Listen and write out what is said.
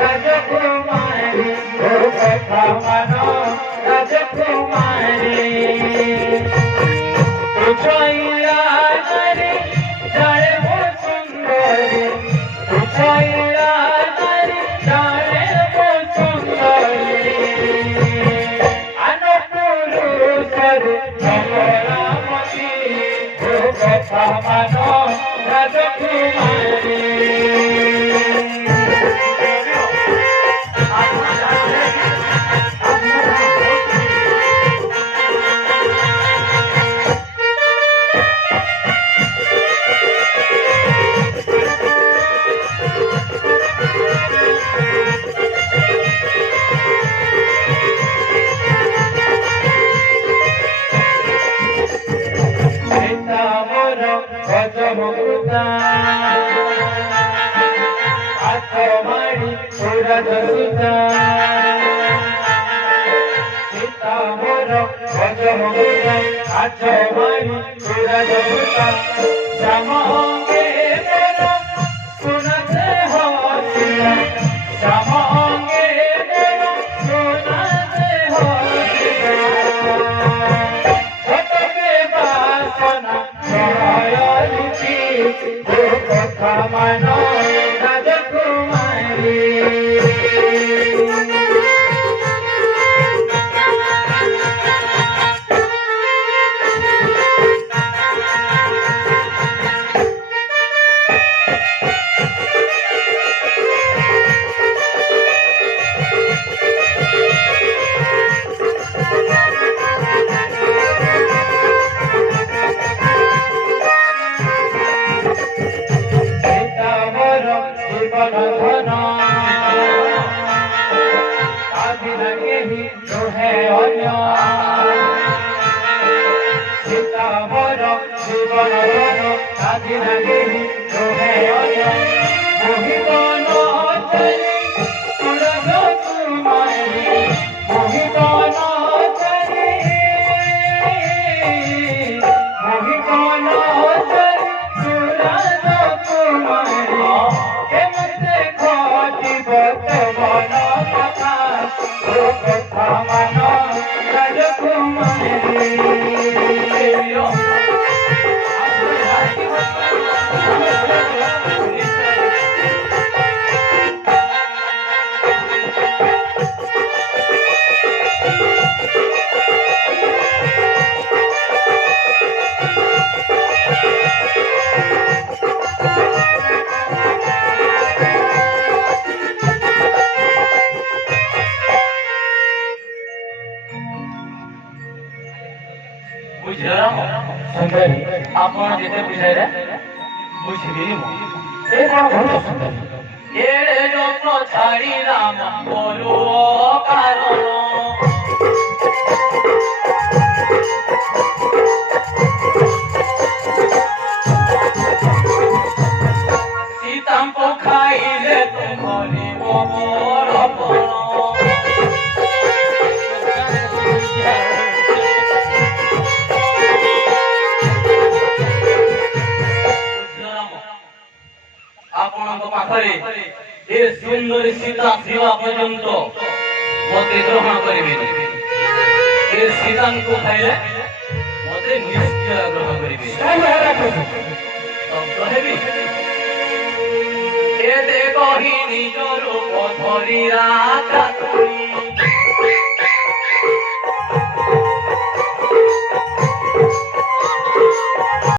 राजकुमारी ओ कथा मानो राजकुमारी उछाइया नारी जाने वो सुंदरी उछाइया नारी जाने वो सुंदरी अनुपुरुषर कमलामती ओ कथा मानो राजकुमारी Sita moro Rajamuta Achamani Rajamuta Samange mero sunate ho sila Samange mero sunate ho sila Chotake basana Sarayaliti Katha mano Rajakumari आपण जेते बुझाय रे बुझिली मो ए कोन बहुत सुंदर ए लोक छाड़ी राम बोलो कारण सीता को खाइले तुम्हारी मोर अपन ए सुंदर सीता शिवा पर्यंत मते ग्रहण करिवे ए सीता को खाइले मते निश्चय ग्रहण करिवे तब कहबी ए देखहि निज रूप धरि राखा तुई